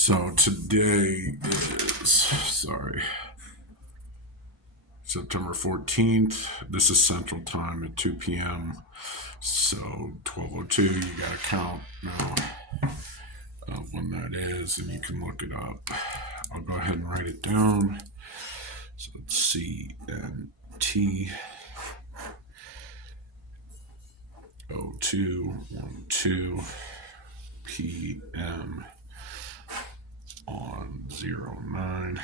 So today is, September 14th. This is Central Time at 2 p.m. So 12:02, you got to count now when that is, and you can look it up. I'll go ahead and write it down. So it's CNT 0212 p.m. on 09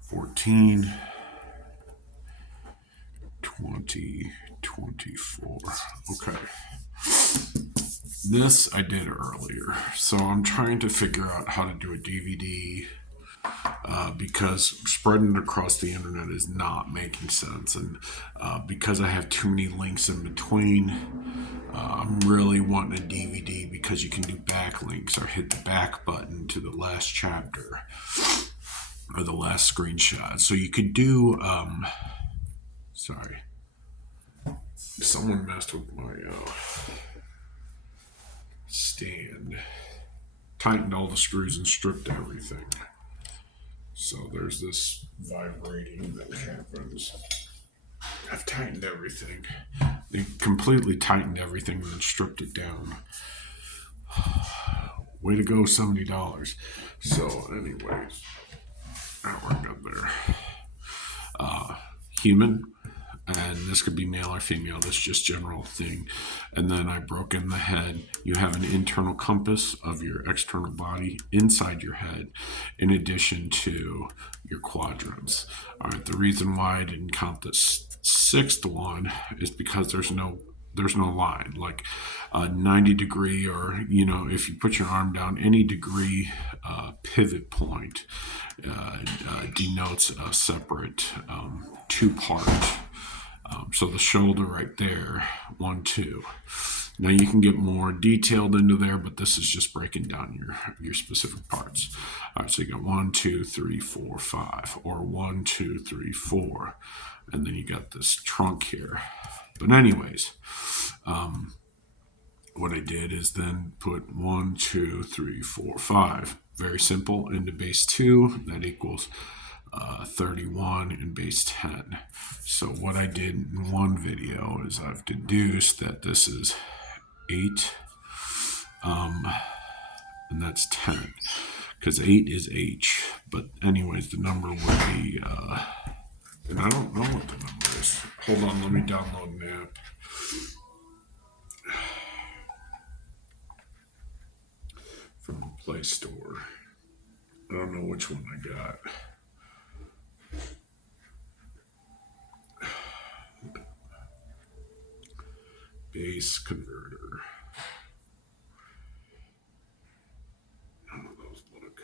14 2024. Okay. This I did earlier. So I'm trying to figure out how to do a DVD because spreading it across the internet is not making sense. And because I have too many links in between, I'm really wanting a DVD because you can do backlinks or hit the back button to the last chapter or the last screenshot. So you could do, someone messed with my stand, tightened all the screws and stripped everything. So there's this vibrating that happens. I've tightened everything. They completely tightened everything and then stripped it down. Way to go, $70. So anyways, that worked up there. Human, and this could be male or female. That's just general thing. And then I broke in the head. You have an internal compass of your external body inside your head, in addition to your quadrants. All right. The reason why I didn't count the sixth one is because there's no line, like a 90 degree, or if you put your arm down any degree pivot point denotes a separate two-part. So the shoulder right there, 1, 2. Now you can get more detailed into there, but this is just breaking down your specific parts. All right, so you got 1, 2, 3, 4, 5, or 1, 2, 3, 4, and then you got this trunk here. But anyways, what I did is then put 1, 2, 3, 4, 5. Very simple. Into base 2, that equals 31 and base 10. So what I did in one video is I've deduced that this is 8, and that's 10, because 8 is H. But anyways, the number would be, and I don't know what the number is. Hold on, let me download an app. From the Play Store. I don't know which one I got. Base converter. How do those look?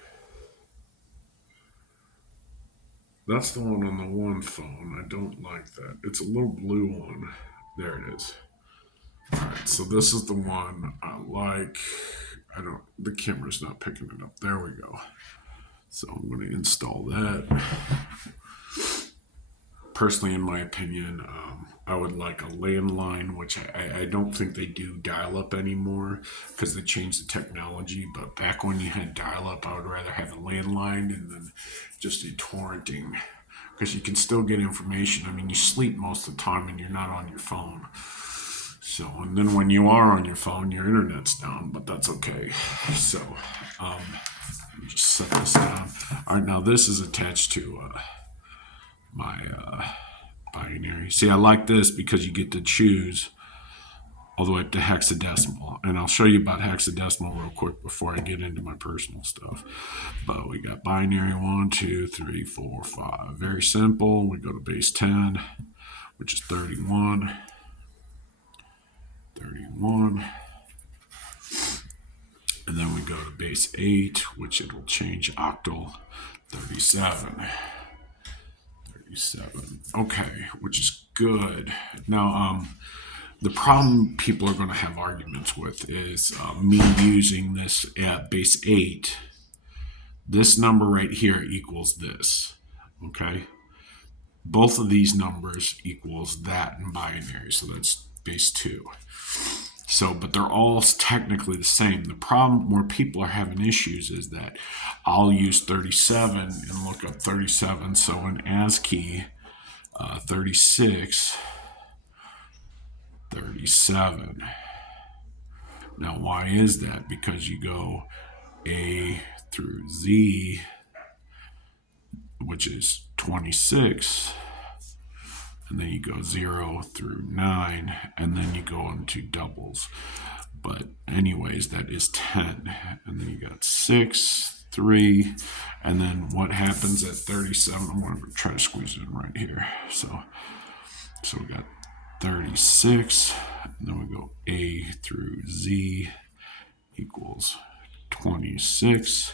That's the one on the one phone. I don't like that. It's a little blue one. There it is. Alright, so this is the one I like. The camera's not picking it up. There we go. So I'm going to install that. Personally, in my opinion, I would like a landline, which I don't think they do dial-up anymore because they changed the technology. But back when you had dial-up, I would rather have a landline and then just do torrenting, because you can still get information. I mean, you sleep most of the time and you're not on your phone. So, and then when you are on your phone, your internet's down, but that's okay. So, let me just set this down. All right, now this is attached to my binary. See, I like this because you get to choose all the way up to hexadecimal. And I'll show you about hexadecimal real quick before I get into my personal stuff. But we got binary 1, 2, 3, 4, 5. Very simple. We go to base 10, which is 31. 31. And then we go to base 8, which it will change octal, 37. 37. Okay, which is good. Now, the problem people are going to have arguments with is me using this at base 8. This number right here equals this. Okay? Both of these numbers equals that in binary, so that's base 2. So, but they're all technically the same. The problem where people are having issues is that I'll use 37 and look up 37. So in ASCII, 36, 37. Now, why is that? Because you go A through Z, which is 26, and then you go 0 through 9, and then you go into doubles. But anyways, that is 10. And then you got 6, 3, and then what happens at 37? I'm going to try to squeeze it in right here. So we got 36, and then we go A through Z equals 26.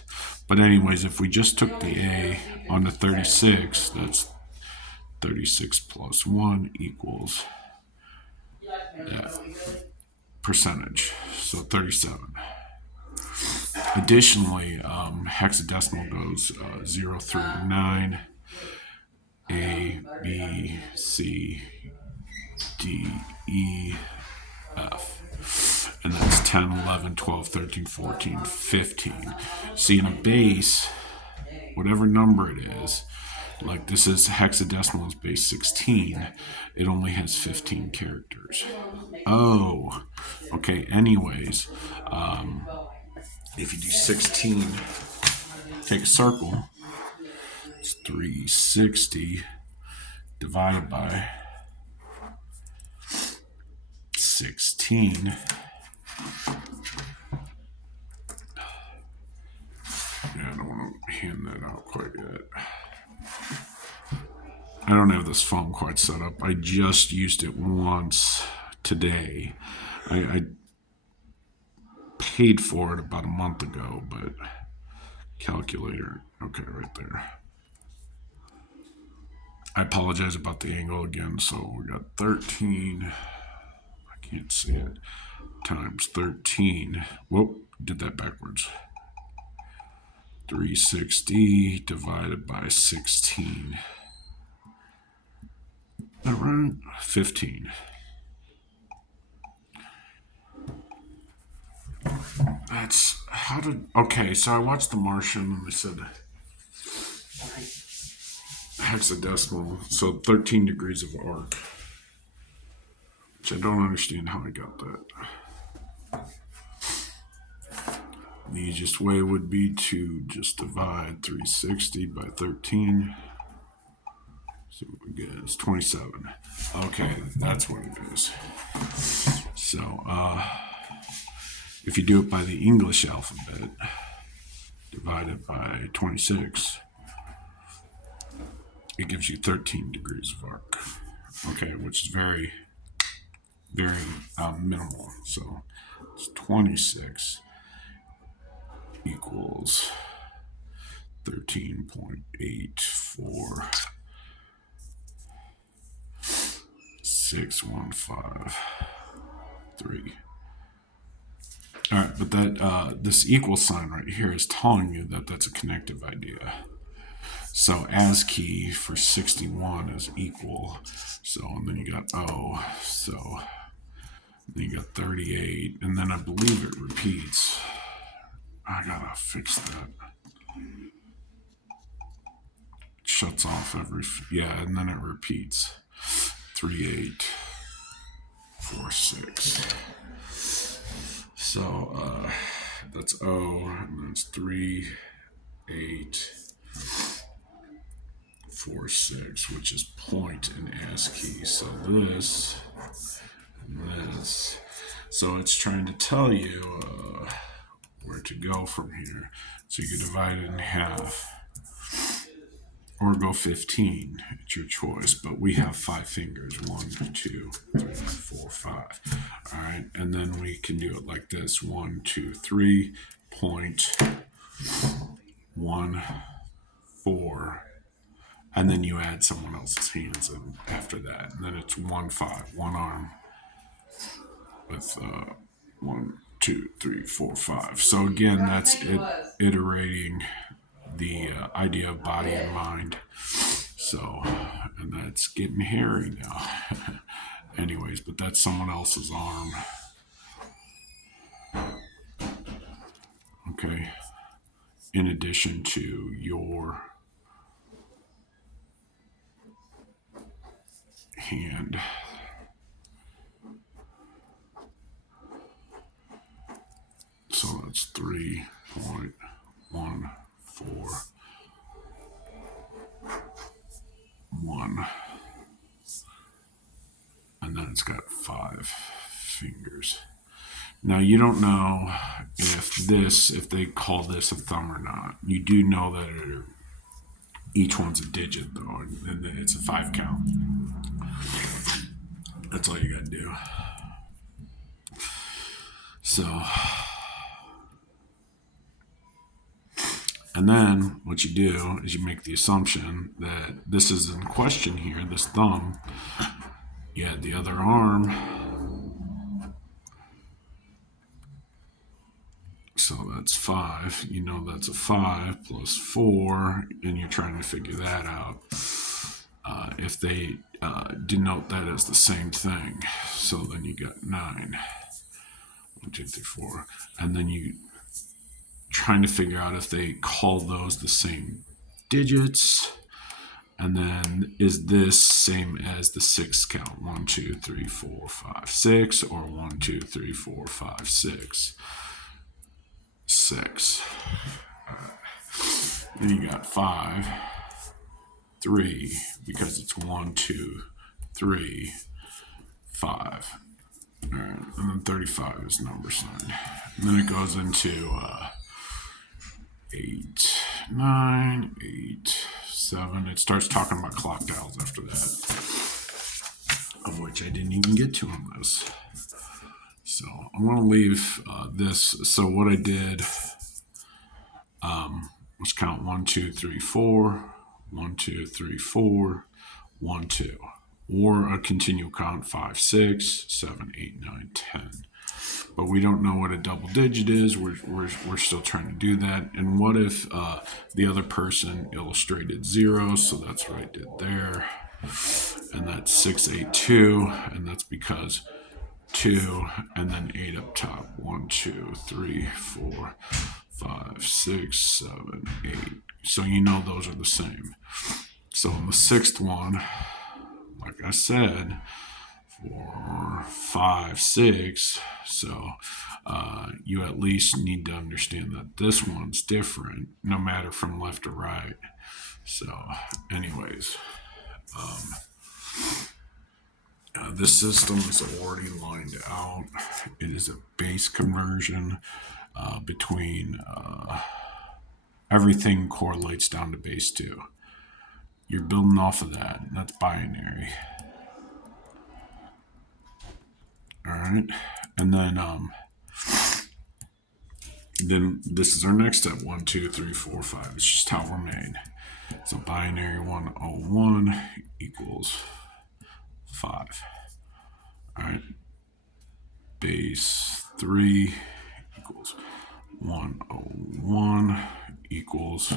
But anyways, if we just took the A on the 36, that's 36 plus 1 equals that percentage, so 37. Additionally, hexadecimal goes 0 through 9, A, B, C, D, E, F. And that's 10, 11, 12, 13, 14, 15. See, in a base, whatever number it is, like this is hexadecimal is base 16, it only has 15 characters. Oh, okay, anyways, if you do 16, take a circle, it's 360 divided by 16. Yeah, I don't want to hand that out quite yet. I don't have this phone quite set up. I just used it once today. I paid for it about a month ago, but calculator, okay, right there. I apologize about the angle again. So we got 13, I can't see it, times 13. Whoop, did that backwards. 360 divided by 16. That right? 15. That's how did. Okay, so I watched The Martian and they said hexadecimal, so 13 degrees of arc, which I don't understand how I got that. The easiest way would be to just divide 360 by 13. So we get is 27. Okay, that's what it is. So if you do it by the English alphabet, divided by 26, it gives you 13 degrees of arc. Okay, which is very, very minimal. So it's 26 equals 13.84615.3. All right, but that this equal sign right here is telling you that that's a connective idea. So ASCII for 61 is equal. So and then you got O. So then you got 38, and then I believe it repeats. I gotta fix that. It shuts off every, yeah, and then it repeats. 3846. So that's O, and that's 3846, which is point in ASCII. So this and this. So it's trying to tell you where to go from here. So you can divide it in half or go 15. It's your choice, but we have 5 fingers. 1, 2, 3, 4, 5. All right, and then we can do it like this. 1, 2, 3, point 1, 4, and then you add someone else's hands in after that, and then it's 1, 5, one arm with 1, 2, 3, 4, 5. So again, that's it, iterating the idea of body and mind. So, and that's getting hairy now. Anyways, but that's someone else's arm Okay. In addition to your hand. So that's 3.141. And then it's got 5 fingers. Now you don't know if they call this a thumb or not. You do know that each one's a digit though, and it's a 5 count. That's all you gotta do. So, and then what you do is you make the assumption that this is in question here, this thumb. You add the other arm. So that's 5. You know that's a 5 plus 4, and you're trying to figure that out. If they denote that as the same thing, so then you got 9. 1, 2, 3, 4, and then you trying to figure out if they call those the same digits. And then is this same as the 6 count? 1, 2, 3, 4, 5, 6, or 1, 2, 3, 4, 5, 6. 6. Then you got 5, 3, because it's 1, 2, 3, 5. All right, and then 35 is number sign. And then it goes into 8, 9, 8, 7. It starts talking about clock dials after that, of which I didn't even get to on this. So I'm going to leave this. So what I did was count 1, 2, 3, 4, 1, 2, 3, 4, 1, 2. Or a continual count 5, 6, 7, 8, 9, 10. But we don't know what a double digit is. We're still trying to do that. And what if the other person illustrated 0? So that's what I did there. And that's 6, 8, 2. And that's because 2 and then 8 up top. 1, 2, 3, 4, 5, 6, 7, 8. So you know those are the same. So in the sixth one, like I said, 4, 5, 6. So you at least need to understand that this one's different, no matter from left or right. So, anyways, this system is already lined out. It is a base conversion between everything correlates down to base 2. You're building off of that, and that's binary. All right, and then this is our next step. 1, 2, 3, 4, 5. It's just how we're made. So binary 101 equals 5. All right, base 3 equals 101 equals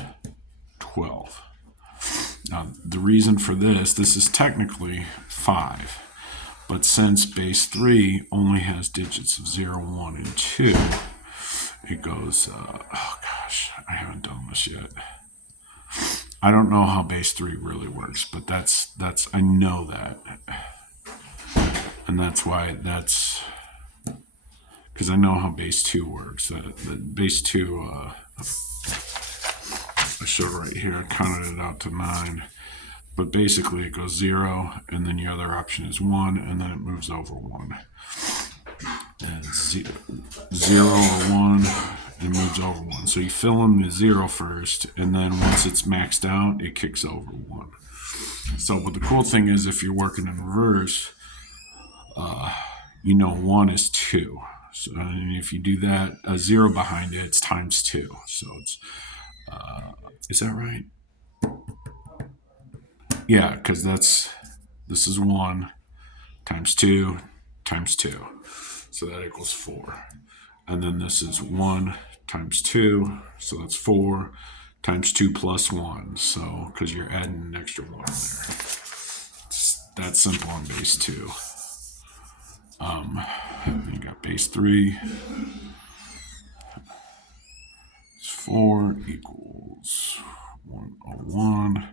12. Now the reason for this is technically 5. But since base 3 only has digits of 0, 1, and 2, it goes, oh gosh, I haven't done this yet. I don't know how base 3 really works, but that's I know that. And that's why because I know how base 2 works. That base 2, I showed right here, I counted it out to 9. But basically it goes 0, and then your other option is 1, and then it moves over 1. And 0 or 1, and moves over 1. So you fill in the 0 first, and then once it's maxed out, it kicks over 1. So but the cool thing is, if you're working in reverse, 1 is 2. So, and if you do that, a 0 behind it, it's times 2. So it's, is that right? Yeah, because this is 1 times 2 times 2. So that equals 4. And then this is 1 times 2. So that's 4 times 2 plus 1. So, because you're adding an extra 1 there. It's that simple on base 2. You got base 3. 4 equals 101.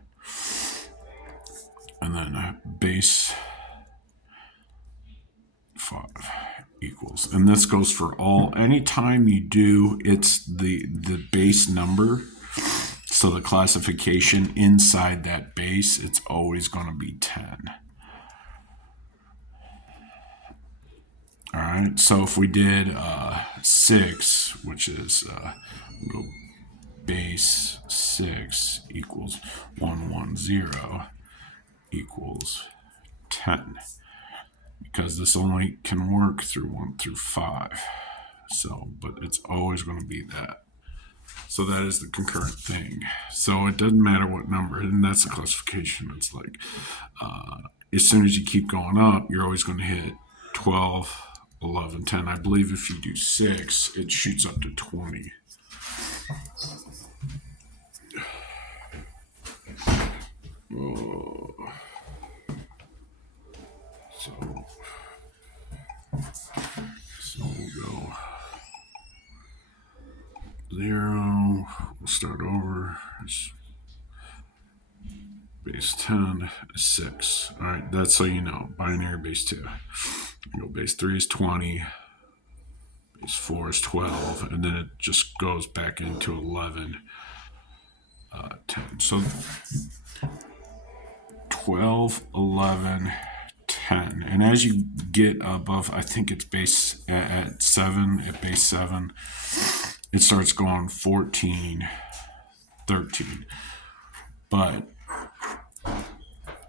And then base 5 equals. And this goes for all. Anytime you do, it's the base number. So the classification inside that base, it's always going to be 10. All right, so if we did 6, which is go base 6 equals 110 equals 10, because this only can work through 1 through 5. So, but it's always going to be that. So that is the concurrent thing. So it doesn't matter what number, and that's the classification. It's like as soon as you keep going up, you're always going to hit 12, 11, 10. I believe if you do 6, it shoots up to 20. So we'll go 0. We'll start over. It's base 10 is 6. All right, that's so you know. Binary base 2. Go base 3 is 20. Base 4 is 12. And then it just goes back into 11, 10. So 12, 11, 10. And as you get above, I think it's base at 7, at base 7, it starts going 14, 13. But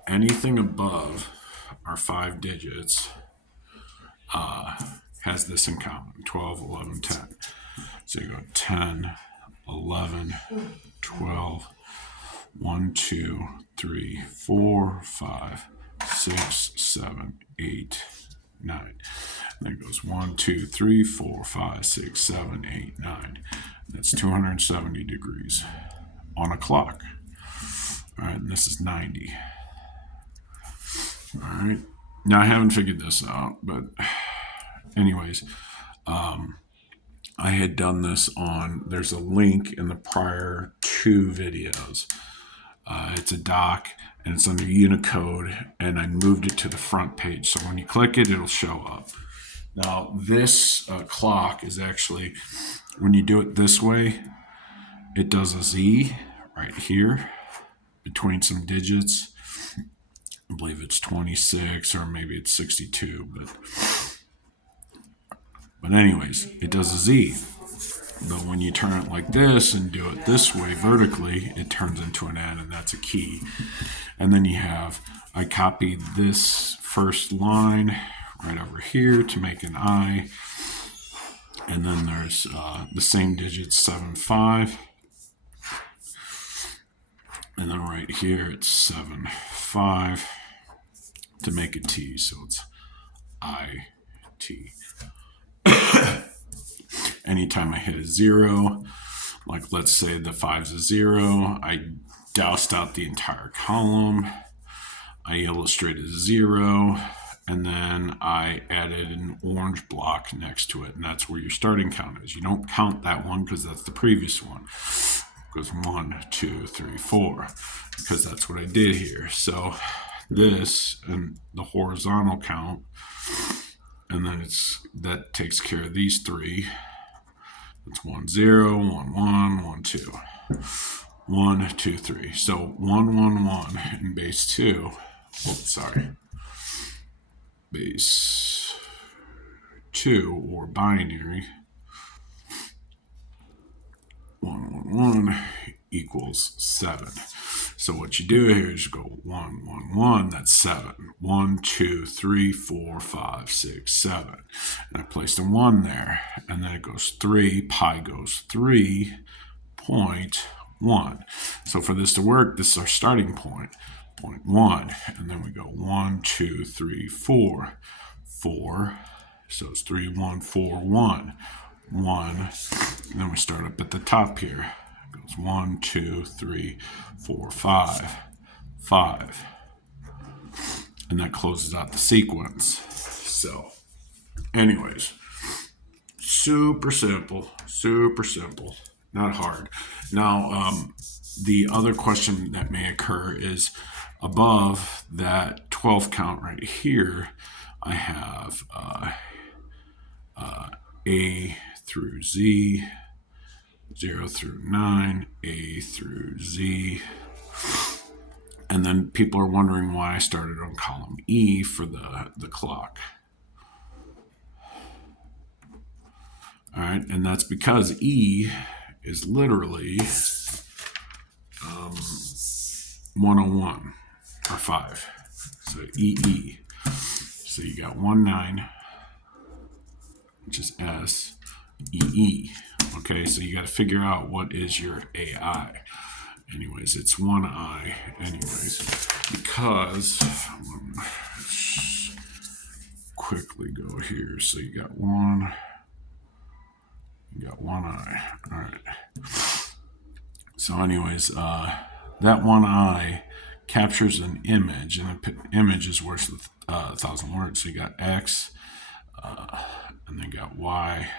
anything above our 5 digits has this in common: 12, 11, 10. So you go 10, 11, 12, 1, 2, 3, 4, 5, 6, 7, 8, 9. And then it goes 1, 2, 3, 4, 5, 6, 7, 8, 9. That's 270 degrees on a clock. All right, and this is 90. All right. Now I haven't figured this out, but anyways, I had done this on, there's a link in the prior 2 videos. It's a doc and it's under Unicode, and I moved it to the front page. So when you click it, it'll show up. Now this clock is actually, when you do it this way, it does a Z right here between some digits. I believe it's 26 or maybe it's 62, but anyways, it does a Z. But when you turn it like this and do it this way vertically, it turns into an N, and that's a key. And then you have, I copied this first line right over here to make an I. And then there's the same digits, 7, 5. And then right here, it's 7, 5 to make a T. So it's I-T. Anytime I hit a 0, like let's say the 5's a 0, I doused out the entire column. I illustrated a 0, and then I added an orange block next to it, and that's where your starting count is. You don't count that one because that's the previous one. It goes 1, 2, 3, 4, because that's what I did here. So this and the horizontal count, and then that takes care of these 3. It's 1, 0, 1, 1, 1, 2. 1, 2, 3. So 1, 1, 1 in base 2. Base 2 or binary. 1, 1, 1 equals 7. So what you do here is you go 1, 1, 1, that's 7. 1, 2, 3, 4, 5, 6, 7. And I placed a 1 there. And then it goes 3, pi goes 3.1. So for this to work, this is our starting point, 0.1. And then we go 1, 2, 3, 4, 4. So it's 3, 1, 4, 1, 1. And then we start up at the top here. It goes 1, 2, 3, 4, 5, 5. And that closes out the sequence. So, anyways, super simple, super simple. not hard. Now, the other question that may occur is above that 12 count right here, I have A through Z, 0 through 9, A through Z. And then people are wondering why I started on column E for the clock. All right, and that's because E is literally 101 or 5. So EE. So you got 1 9, which is S, EE. Okay, so you got to figure out what is your AI. Anyways, it's 1I. Anyways, because quickly go here. So you got 1. You got 1I. All right. So anyways, that 1I captures an image, and the image is worth 1,000 words. So you got X, and then got Y,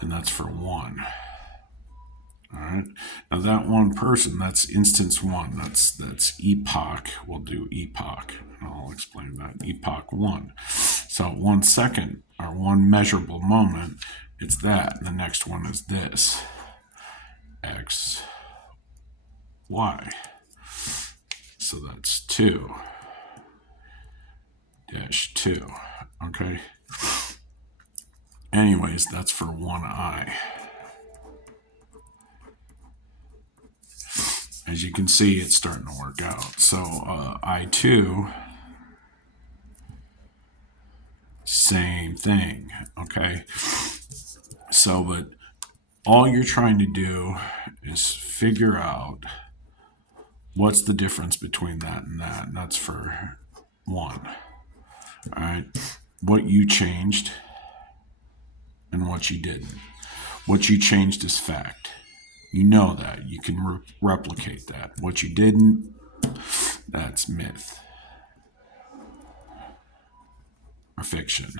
and that's for 1. All right. Now that one person, that's instance 1. That's epoch. We'll do epoch, and I'll explain that. Epoch 1. So 1 second or 1 measurable moment, it's that. And the next one is this. X, Y. So that's 2 dash 2. Okay. Anyways, that's for 1I. As you can see, it's starting to work out. So I2, same thing. Okay. So, but all you're trying to do is figure out what's the difference between that, and that's for 1. All right. What you changed and what you didn't. What you changed is fact. You know that. You can replicate that. What you didn't, that's myth or fiction.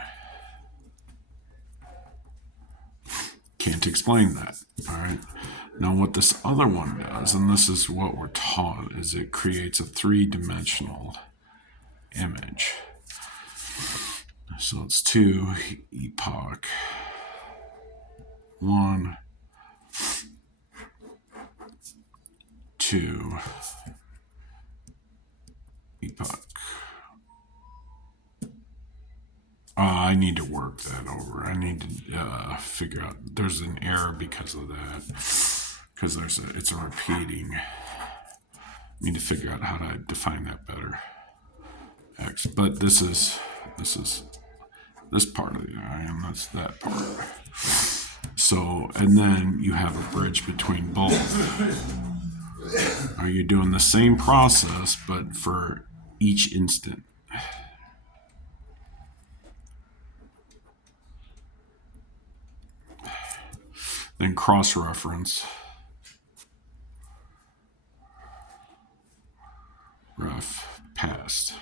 Can't explain that. All right. Now what this other one does, and this is what we're taught, is it creates a 3-dimensional image. So it's 2 epoch 1, 2 epoch. I need to work that over. I need to figure out. There's an error because of that. Because it's a repeating. I need to figure out how to define that better. X. But this is this part of the IAM. That's that part. So, and then you have a bridge between both. Are you doing the same process, but for each instant? Then cross-reference. Ref, past.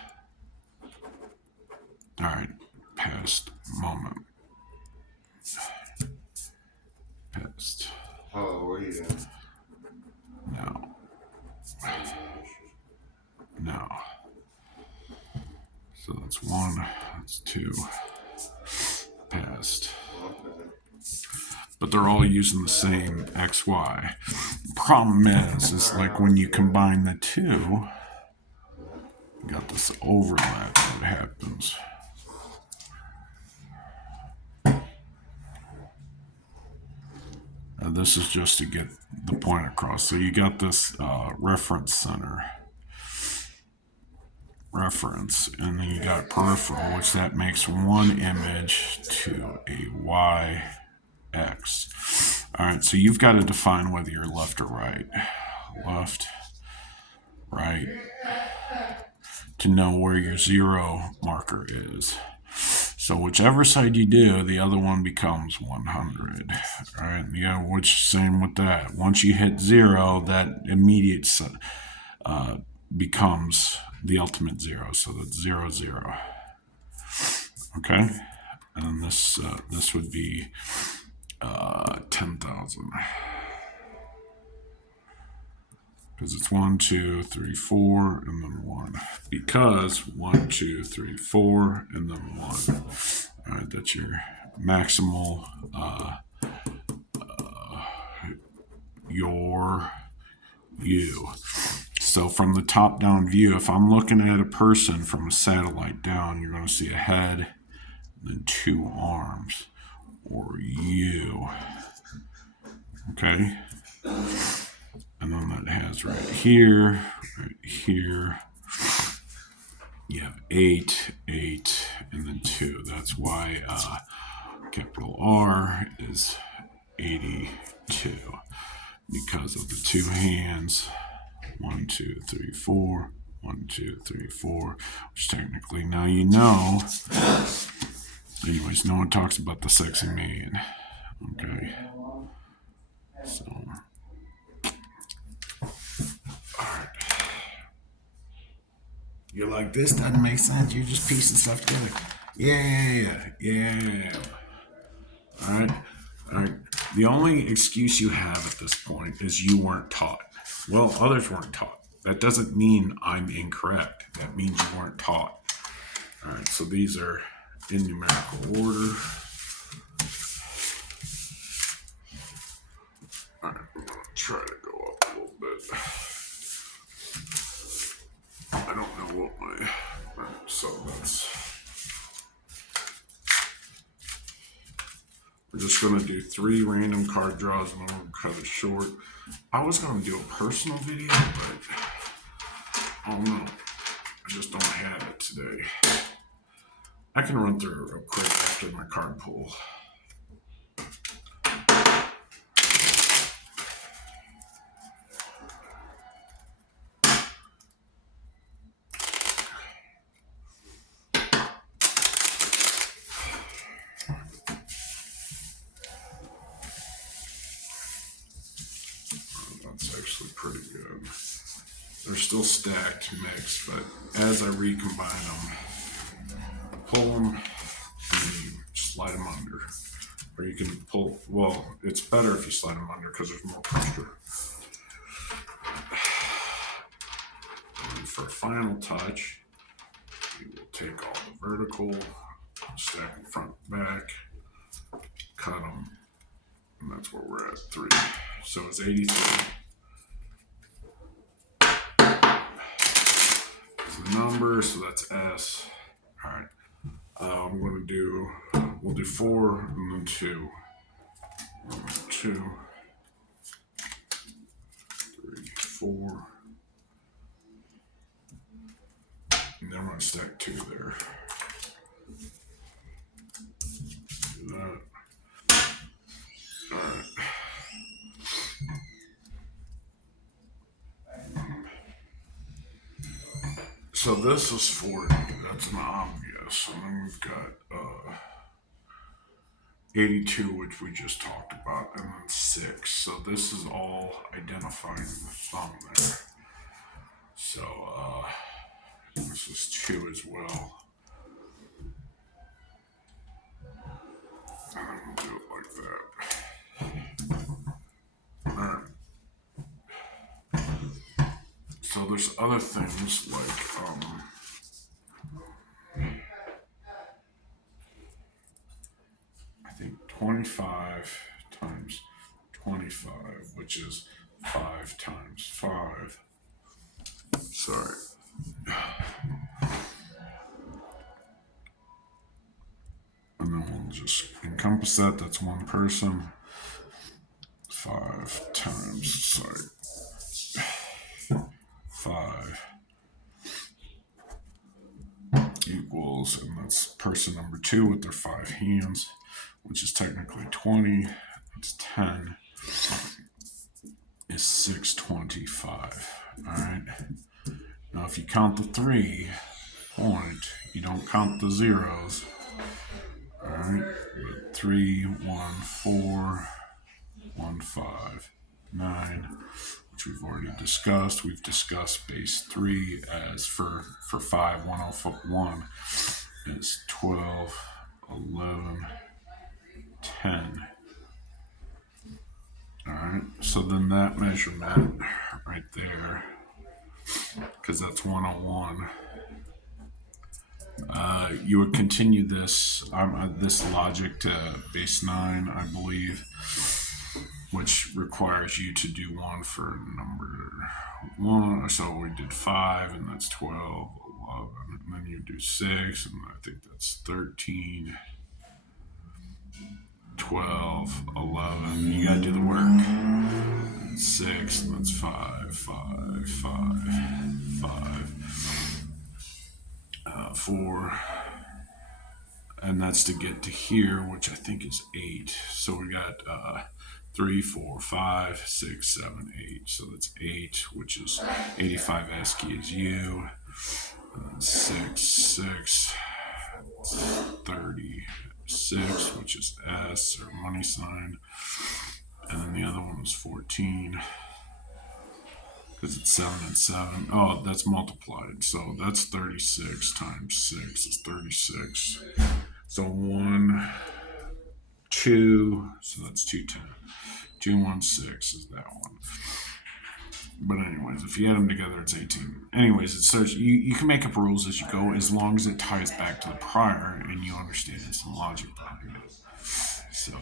All right, past moment. Past. Hello, where are you at? Now. Now. So that's 1, that's 2. Past. Okay. But they're all using the same XY. Problem is like when you combine the two, you got this overlap that happens. This is just to get the point across. So you got this reference center. Reference, and then you got peripheral, which that makes one image to a Y X. All right, so you've got to define whether you're left or right. Left, right, to know where your 0 marker is. So whichever side you do, the other one becomes 100. All right, yeah, which same with that. Once you hit 0, that immediate becomes the ultimate 0. So that's 0, 0. Okay, and this would be 10,000. Because it's 1, 2, 3, 4, and then 1. Because 1, 2, 3, 4, and then 1. All right, that's your maximal, your U. So from the top-down view, if I'm looking at a person from a satellite down, you're going to see a head and then 2 arms, or U. Okay? And then that has right here, you have 8, 8, and then 2. That's why capital R is 82, because of the 2 hands. 1, 2, 3, 4. 1, 2, 3, 4. Which technically, now you know. Anyways, no one talks about the sexy man. Okay. So. Alright. You're like, this doesn't make sense. You're just piecing stuff together. Yeah. Alright. The only excuse you have at this point is you weren't taught. Well, others weren't taught. That doesn't mean I'm incorrect. That means you weren't taught. Alright, so these are in numerical order. Alright, I'm going to try to go up a little bit. I don't know what my... Alright, so that's... We're just going to do 3 random card draws and then we'll cut it short. I was going to do a personal video, but I don't know. I just don't have it today. I can run through it real quick after my card pull. That's actually pretty good. They're still stacked mixed, but as I recombine them, pull them and you slide them under. Or you can pull, well, it's better if you slide them under because there's more pressure. And for a final touch, we will take all the vertical, stack them front and back, cut them, and that's where we're at 3. So it's 83. The number, so that's S. All right. We'll do 4 and then 2. 2, 3, 4. And then I'm going to stack 2 there. Do that. All right. So this is 40. That's an obvious. And then we've got 82, which we just talked about, and then 6. So this is all identifying the thumb there. So this is 2 as well. And then we'll do it like that. Alright. So there's other things like I think 25 times 25, which is 5 times 5. Sorry. And then we'll just encompass that. That's one person. 5 times, 5 equals, and that's person number 2 with their 5 hands, which is technically 20. That's 10. Is 625. All right. Now, if you count the 3 point, you don't count the zeros. All right. But 3, 1, 4, 1, 5, 9, which we've already discussed. We've discussed base 3 as for 5, 101 is 12, 11, 10. All right, so then that measurement right there, because that's 101, you would continue this logic to base 9, I believe, which requires you to do 1 for number 1. So we did 5, and that's 12, 11, and then you do 6, and I think that's 13, 12, 11. You gotta do the work. 6, and that's 5, 5, 5, 5, 4, and that's to get to here, which I think is 8. So we got 3, 4, 5, 6, 7, 8. So that's 8, which is 85 ASCII is U. 6, 6, 36, which is S or money sign. And then the other one was 14. Because it's 7 and 7. Oh, that's multiplied. So that's 36 times 6 is 36. So 1, 2, so that's 210. 216 is that one. But anyways, if you add them together, it's 18. Anyways, it starts. You can make up rules as you go, as long as it ties back to the prior and you understand some logic behind it. So,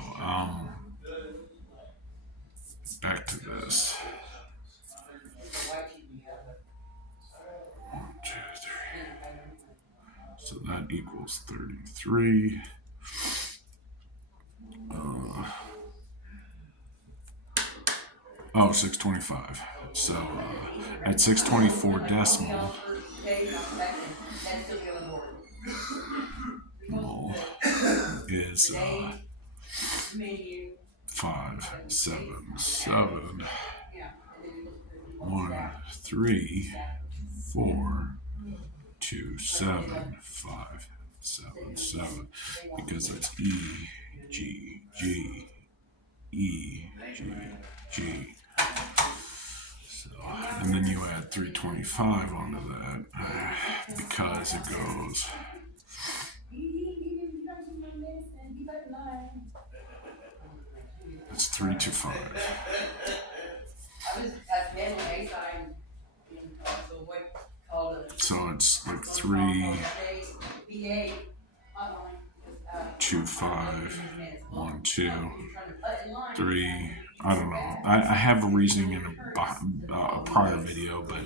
back to this. 1, 2, 3. So that equals 33. 625. So at 624 decimal, is 577 1 3 4 2 7 5 7 7, because it's E G G E G G. So, and then you add 325 onto that because it goes. It's 325. So it's like 325 1 2 3. I don't know. I have a reasoning in a prior video, but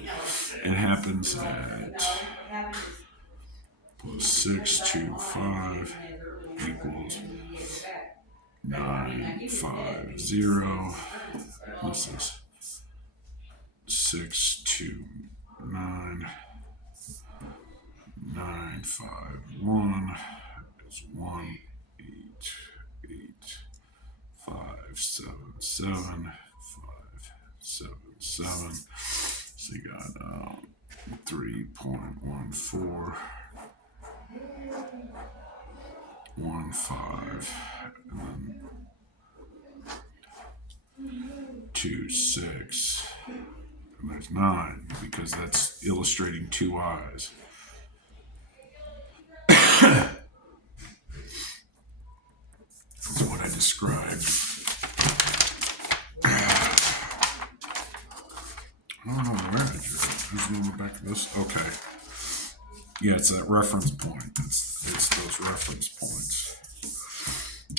it happens at 625 equals 950. This is 629 951 is 188 577 So you got 3.14 15 and then 26, and there's 9 because that's illustrating 2 eyes. That's what I described. I don't know where I drew it. Who's going to go back to this? Okay. Yeah, it's that reference point. It's those reference points.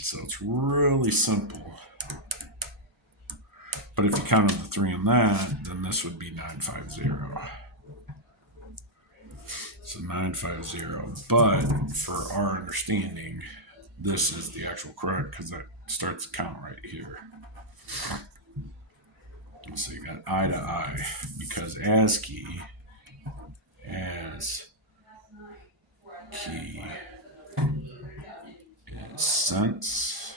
So it's really simple. But if you counted the 3 in that, then this would be 950. So 950. But for our understanding, this is the actual correct because that starts the count right here. So you got eye to eye because ASCII is cents,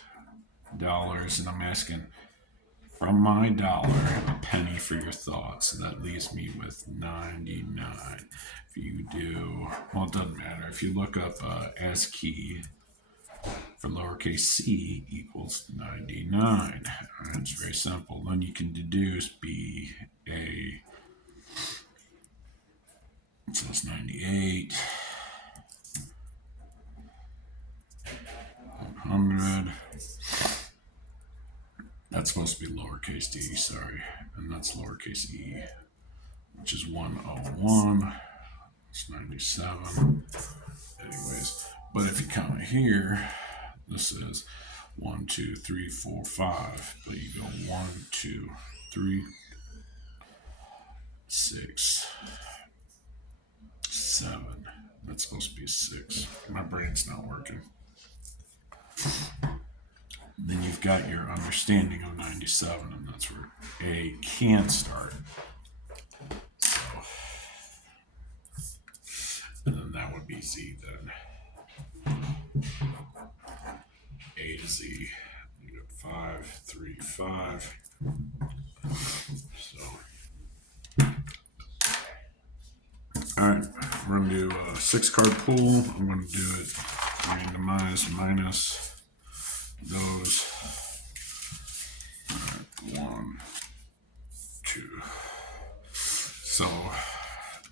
dollars, and I'm asking from my dollar a penny for your thoughts. So that leaves me with 99. If you do, well, it doesn't matter. If you look up ASCII for lowercase c equals 99. It's very simple. Then you can deduce BA. So it's 98. 100. That's that's supposed to be lowercase d, sorry. And that's lowercase e, which is 101. It's 97. Anyways, but if you count it here, this is 1, 2, 3, 4, 5. But you go 1, 2, 3, 6, 7. That's supposed to be a 6. My brain's not working. Then you've got your understanding of 97, and that's where A can start. So, and then that would be Z then. A to Z. You got 5, 3, 5. So, alright, we're going to do a 6-card pool. I'm going to do it randomized minus those. Alright, 1, 2. So,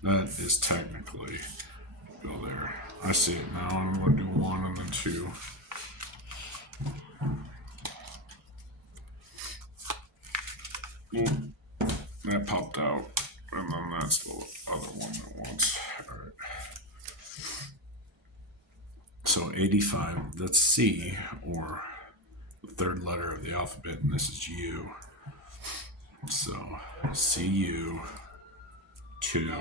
that is technically, go there. I see it now. I'm going to do 1 and then 2. That popped out, and then that's the other one at once. All right. So 85, that's C, or the third letter of the alphabet, and this is U. So CU 2.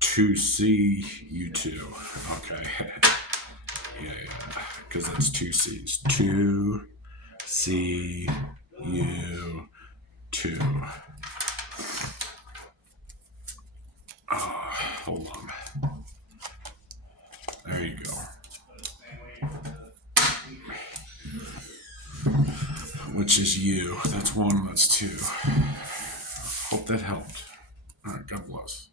2C U2. Okay. Yeah, because that's 2 C's. 2 C U 2. Hold on. There you go. Which is U. That's 1, that's 2. Hope that helped. All right, God bless.